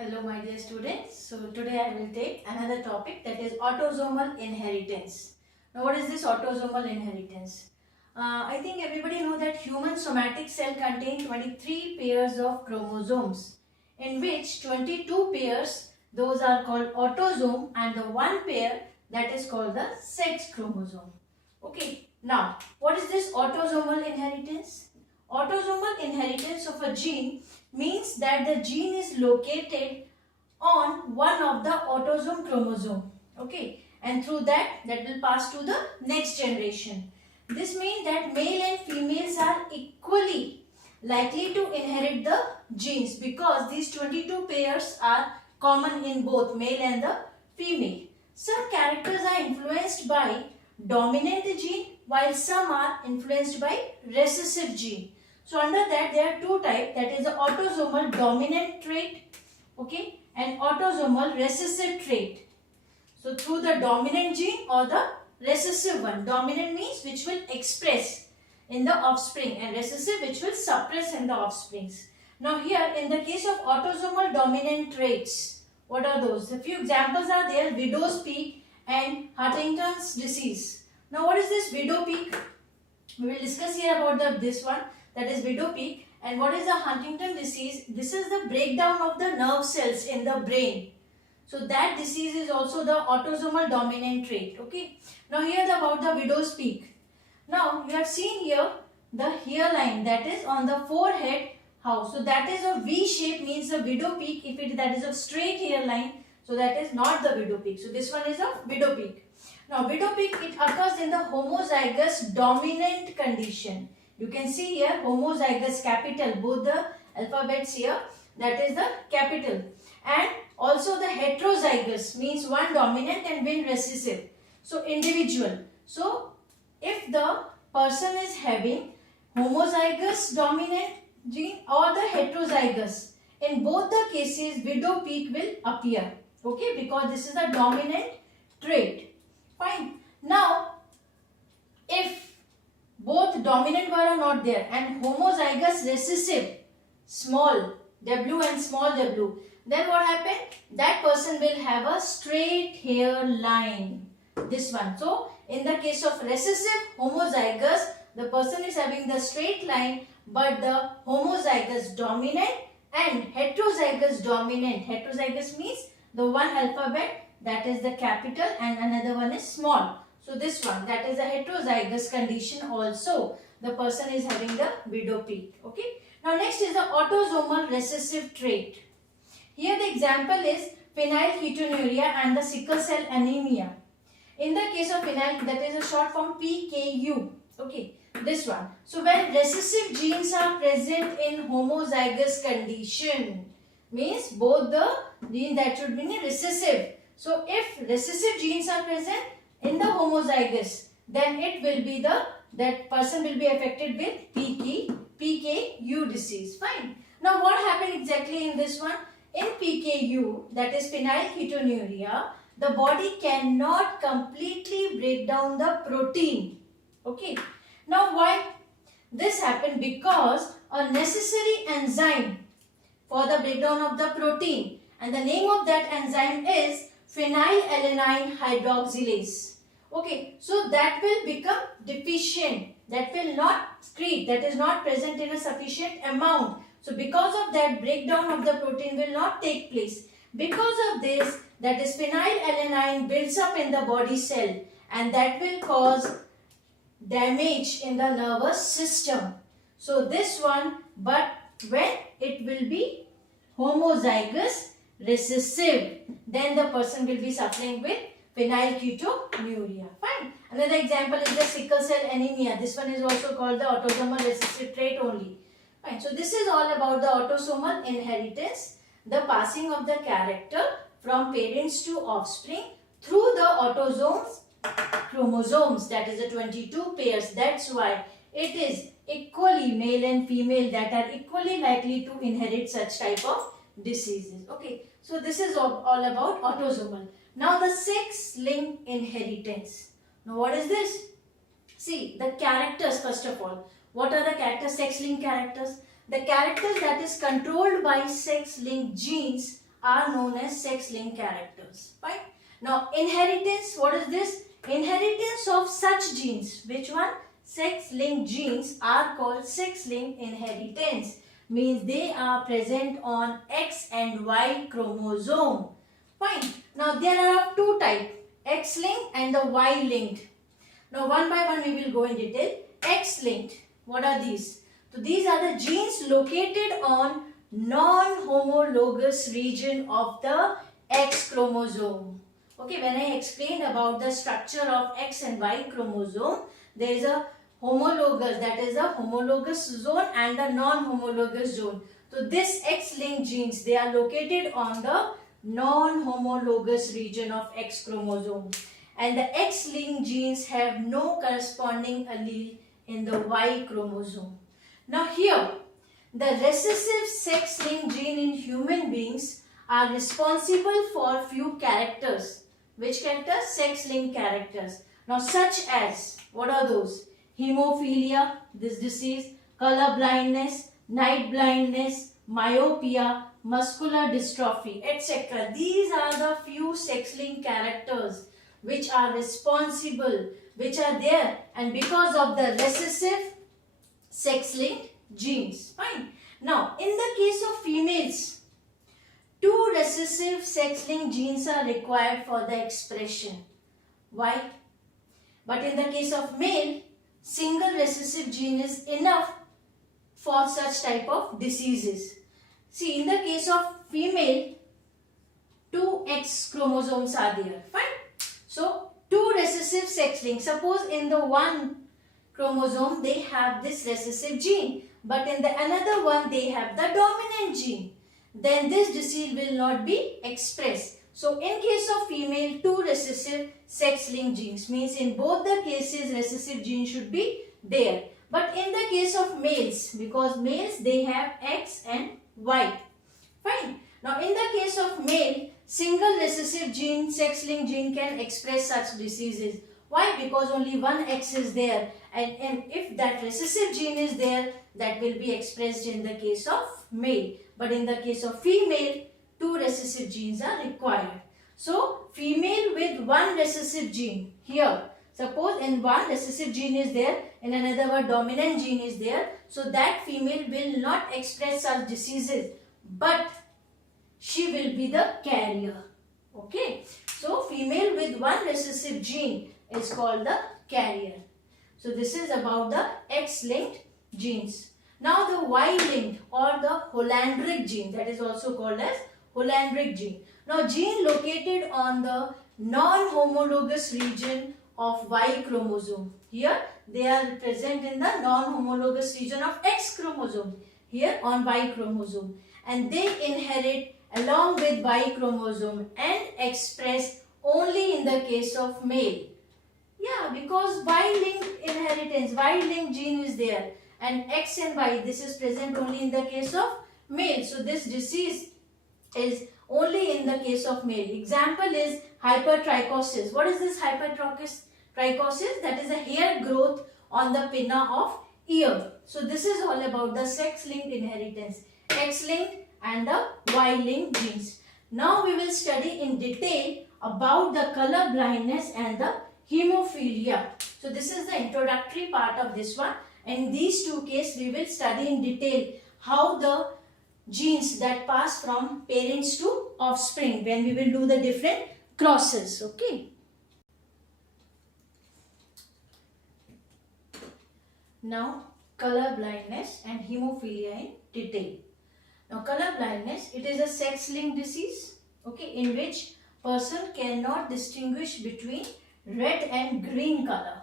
Hello my dear students. So today I will take another topic, that is autosomal inheritance. Now what is this autosomal inheritance? I think everybody know that human somatic cell contain 23 pairs of chromosomes, in which 22 pairs, those are called autosome, and the one pair, that is called the sex chromosome. Okay, now what is this autosomal inheritance? Autosomal inheritance of a gene means that the gene is located on one of the autosome chromosome. Okay, and through that will pass to the next generation. This means that male and females are equally likely to inherit the genes, because these 22 pairs are common in both male and the female. Some characters are influenced by dominant gene, while some are influenced by recessive gene. So under that there are two types, that is the autosomal dominant trait, okay, and autosomal recessive trait. So through the dominant gene or the recessive one. Dominant means which will express in the offspring, and recessive which will suppress in the offsprings. Now here in the case of autosomal dominant traits, what are those? A few examples are there: widow's peak and Huntington's disease. Now what is this widow peak? We will discuss here about this one, that is widow peak. And what is the Huntington disease? This is the breakdown of the nerve cells in the brain. So that disease is also the autosomal dominant trait. Okay. Now here about the widow's peak. Now you have seen here the hairline that is on the forehead. How? So that is a V shape, means the widow peak. If that is a straight hairline, so that is not the widow peak. So this one is a widow peak. Now widow peak, it occurs in the homozygous dominant condition. You can see here homozygous capital, both the alphabets here, that is the capital. And also the heterozygous means one dominant and one recessive. So individual. So if the person is having homozygous dominant gene or the heterozygous, in both the cases widow peak will appear. Okay, because this is a dominant trait. Fine. Now if both dominant were not there and homozygous recessive, small w and small w, then what happened? That person will have a straight hairline. This one. So in the case of recessive homozygous, the person is having the straight line, but the homozygous dominant and heterozygous dominant. Heterozygous means the one alphabet, that is the capital, and another one is small. So this one, that is a heterozygous condition also. The person is having the widow peak. Okay. Now next is the autosomal recessive trait. Here the example is phenylketonuria and the sickle cell anemia. In the case of phenyl, that is a short form PKU. Okay. This one. So when recessive genes are present in homozygous condition, means both the gene that should be recessive. So if recessive genes are present in the homozygous, then it will be that person will be affected with PKU disease. Fine. Now what happened exactly in this one? In PKU, that is phenylketonuria, the body cannot completely break down the protein. Okay. Now why this happened? Because a necessary enzyme for the breakdown of the protein, and the name of that enzyme is phenylalanine hydroxylase. Okay, so that will become deficient, that will not excrete, that is not present in a sufficient amount. So because of that, breakdown of the protein will not take place. Because of this, that is phenylalanine builds up in the body cell, and that will cause damage in the nervous system. So this one, but when it will be homozygous recessive, then the person will be suffering with phenylketonuria. Fine. Another example is the sickle cell anemia. This one is also called the autosomal recessive trait only. Fine. So this is all about the autosomal inheritance, the passing of the character from parents to offspring through the autosomes chromosomes, that is the 22 pairs. That's why it is equally male and female that are equally likely to inherit such type of diseases. Okay, so this is all about autosomal. Now the sex-linked inheritance. Now what is this? See the characters first of all. What are the characters? Sex-linked characters. The characters that is controlled by sex-linked genes are known as sex-linked characters. Fine. Now, inheritance, what is this? Inheritance of such genes. Which one? Sex-linked genes are called sex-linked inheritance. Means they are present on X and Y chromosome. Fine. Now, there are two types, X-linked and the Y-linked. Now, one by one we will go in detail. X-linked. What are these? So, these are the genes located on non-homologous region of the X chromosome. Okay, when I explained about the structure of X and Y chromosome, there is a homologous, that is a homologous zone and a non-homologous zone. So, this X-linked genes, they are located on the non-homologous region of X chromosome. And the X-linked genes have no corresponding allele in the Y chromosome. Now here, the recessive sex-linked gene in human beings are responsible for few characters. Which characters? Sex-linked characters. Now such as, what are those? Hemophilia, this disease, color blindness, night blindness, myopia, muscular dystrophy, etc. These are the few sex-linked characters which are responsible, which are there, and because of the recessive sex-linked genes. Fine. Now, in the case of females, two recessive sex-linked genes are required for the expression. Why? But in the case of male, single recessive gene is enough for such type of diseases. See, in the case of female, two X chromosomes are there. Fine. So, two recessive sex links. Suppose in the one chromosome they have this recessive gene, but in the another one they have the dominant gene. Then this disease will not be expressed. So, in case of female, two recessive sex-linked genes, means in both the cases recessive gene should be there. But in the case of males, because males they have X and Y. Fine. Now, in the case of male, single recessive gene, sex-linked gene can express such diseases. Why? Because only one X is there, and if that recessive gene is there, that will be expressed in the case of male. But in the case of female, two recessive genes are required. So, female with one recessive gene, here, suppose in one recessive gene is there, in another one dominant gene is there, so that female will not express such diseases, but she will be the carrier. Okay. So, female with one recessive gene is called the carrier. So, this is about the X-linked genes. Now, the Y-linked or the Hollandric gene, that is also called as Hollandric gene. Now, gene located on the non-homologous region of Y chromosome. Here, they are present in the non-homologous region of X chromosome. Here on Y chromosome. And they inherit along with Y chromosome and express only in the case of male. Yeah, because Y-linked inheritance, Y-linked gene is there, and X and Y, this is present only in the case of male. So, this disease is only in the case of male. Example is hypertrichosis. What is this hypertrichosis? That is a hair growth on the pinna of ear. So, this is all about the sex-linked inheritance, X-linked and the Y-linked genes. Now, we will study in detail about the color blindness and the hemophilia. So, this is the introductory part of this one. In these two cases, we will study in detail how the genes that pass from parents to offspring when we will do the different crosses. Okay. Now, color blindness and hemophilia in detail. Now, color blindness, it is a sex-linked disease, okay, in which person cannot distinguish between red and green color.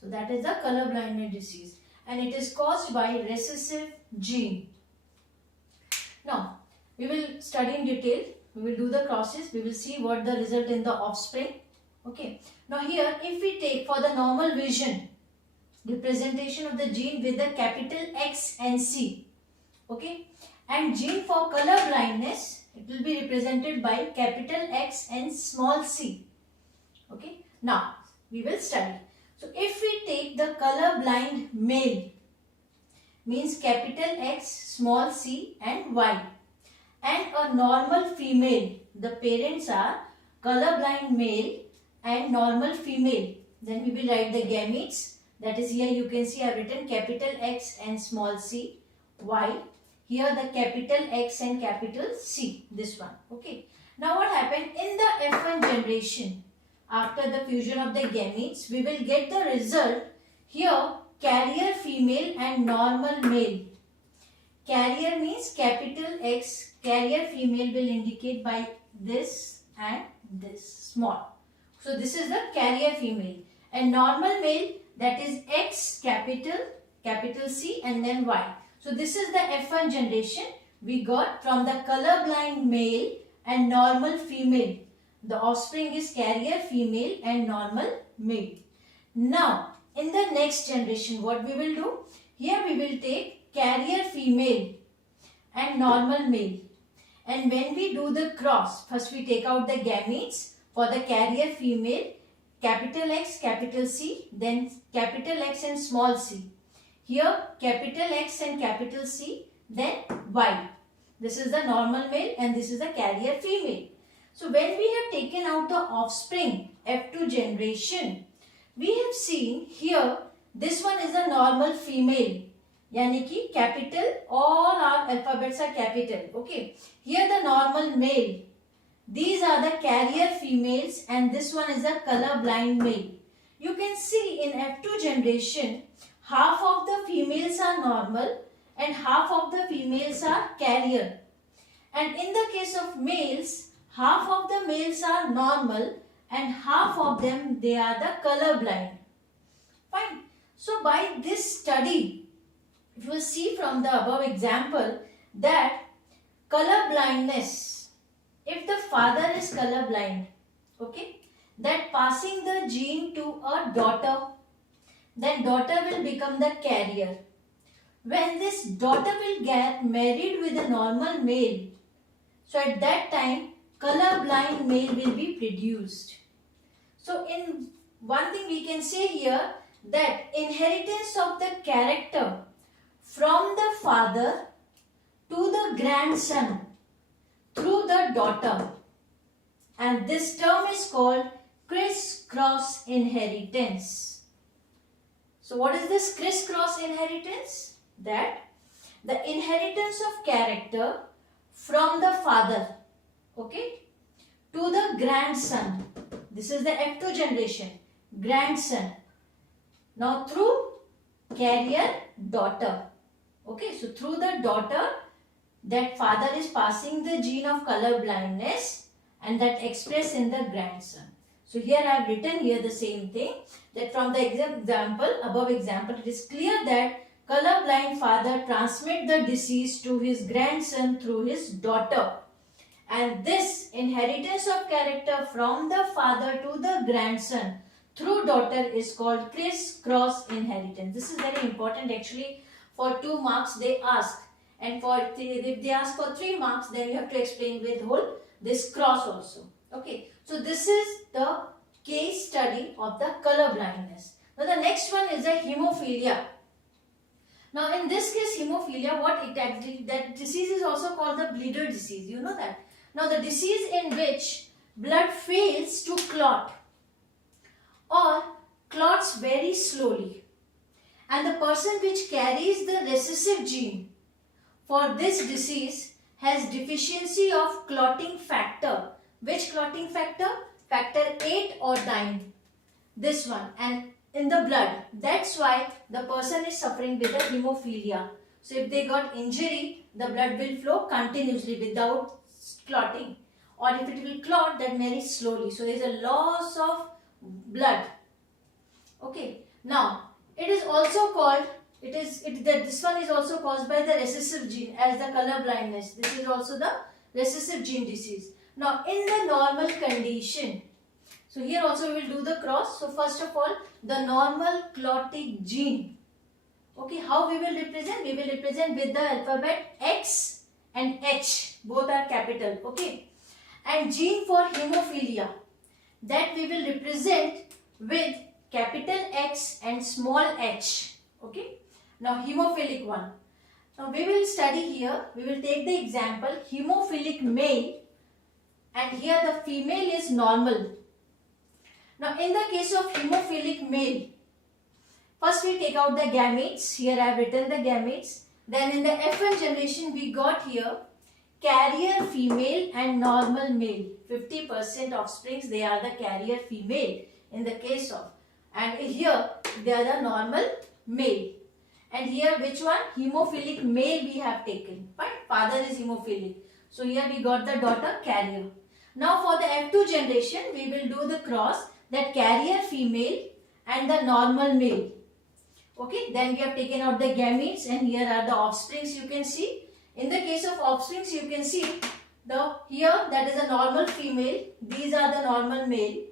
So, that is the color blindness disease, and it is caused by recessive gene. Now, we will study in detail, we will do the crosses, we will see what the result in the offspring. Okay. Now, here if we take for the normal vision, representation of the gene with the capital X and C, okay, and gene for color blindness, it will be represented by capital X and small c. Okay. Now, we will study. So, if we take the color blind male, means capital X, small c and Y, and a normal female. The parents are colorblind male and normal female. Then we will write the gametes. That is, here you can see I have written capital X and small c, Y. Here the capital X and capital C, this one. Okay. Now what happened in the F1 generation, after the fusion of the gametes, we will get the result here, carrier female and normal male. Carrier means capital X, carrier female will indicate by this and this, small. So this is the carrier female, and normal male, that is X capital C and then Y. So this is the F1 generation we got from the colorblind male and normal female. The offspring is carrier female and normal male. Now in the next generation, what we will do? Here we will take carrier female and normal male. And when we do the cross, first we take out the gametes for the carrier female, capital X, capital C, then capital X and small c. Here capital X and capital C, then Y. This is the normal male and this is the carrier female. So when we have taken out the offspring, F2 generation, we have seen here, this one is the normal female. Yani ki capital, all our alphabets are capital. Okay. Here the normal male. These are the carrier females and this one is the colorblind male. You can see in F2 generation, half of the females are normal and half of the females are carrier. And in the case of males, half of the males are normal and half of them, they are the colorblind. Fine. So by this study, if you see from the above example that color blindness, if the father is colorblind, okay, that passing the gene to a daughter, then daughter will become the carrier. When this daughter will get married with a normal male, so at that time colorblind male will be produced. So in one thing we can say here that inheritance of the character from the father to the grandson through the daughter, and this term is called criss-cross inheritance. So what is this criss-cross inheritance? That the inheritance of character from the father, okay, to the grandson. This is the F2 generation, grandson. Now through carrier daughter. Okay, so through the daughter, that father is passing the gene of color blindness and that expressed in the grandson. So here I have written here the same thing, that from the above example, it is clear that colorblind father transmit the disease to his grandson through his daughter. And this inheritance of character from the father to the grandson through daughter is called criss-cross inheritance. This is very important actually. For 2 marks they ask, and for if they ask for 3 marks, then you have to explain with whole this cross also. Okay, so this is the case study of the color blindness. Now the next one is the hemophilia. Now in this case hemophilia, what it actually, that disease is also called the bleeder disease. You know that. Now the disease in which blood fails to clot or clots very slowly. And the person which carries the recessive gene for this disease has deficiency of clotting factor. Which clotting factor? Factor 8 or 9. This one. And in the blood. That's why the person is suffering with the hemophilia. So if they got injury, the blood will flow continuously without clotting. Or if it will clot, then very slowly. So there is a loss of blood. Okay. Now, it is also called, this one is also caused by the recessive gene as the color blindness. This is also the recessive gene disease. Now in the normal condition, so here also we will do the cross. So first of all, the normal clotting gene. Okay, how we will represent? We will represent with the alphabet X and H. Both are capital. Okay. And gene for hemophilia, that we will represent with capital X and small h. Okay. Now hemophilic one. Now we will study here, we will take the example hemophilic male, and here the female is normal. Now in the case of hemophilic male, first we take out the gametes. Here I have written the gametes. Then in the F1 generation we got here carrier female and normal male. 50% offsprings, they are the carrier female in the case of. And here they are the normal male. And here which one? Hemophilic male we have taken. Fine. Father is hemophilic. So here we got the daughter carrier. Now for the F2 generation we will do the cross, that carrier female and the normal male. Okay, then we have taken out the gametes and here are the offsprings you can see. In the case of offsprings you can see here that is a normal female, these are the normal male,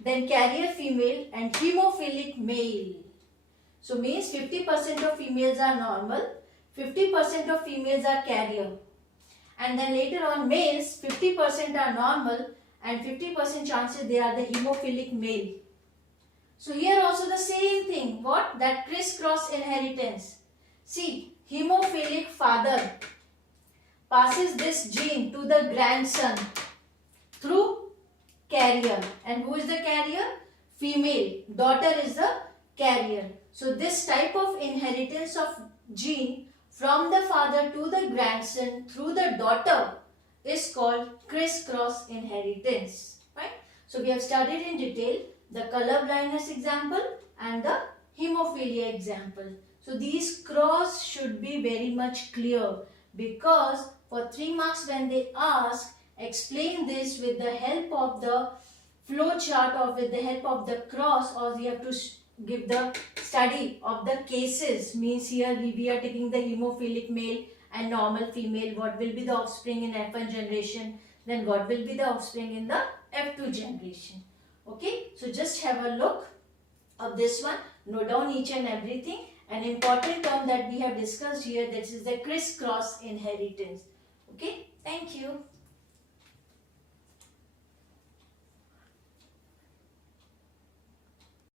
then carrier female and hemophilic male. So means 50% of females are normal, 50% of females are carrier. And then later on males 50% are normal and 50% chances they are the hemophilic male. So here also the same thing. What? That crisscross inheritance. See, hemophilic father passes this gene to the grandson through carrier. And who is the carrier? Female. Daughter is the carrier. So this type of inheritance of gene from the father to the grandson through the daughter is called crisscross inheritance. Right? So we have studied in detail the color blindness example and the hemophilia example. So these cross should be very much clear, because for 3 marks when they ask, explain this with the help of the flow chart or with the help of the cross, or we have to give the study of the cases. Means here we are taking the hemophilic male and normal female. What will be the offspring in F1 generation? Then what will be the offspring in the F2 generation? Okay, so just have a look of this one, note down each and everything. An important term that we have discussed here, that is the crisscross inheritance. Okay, thank you.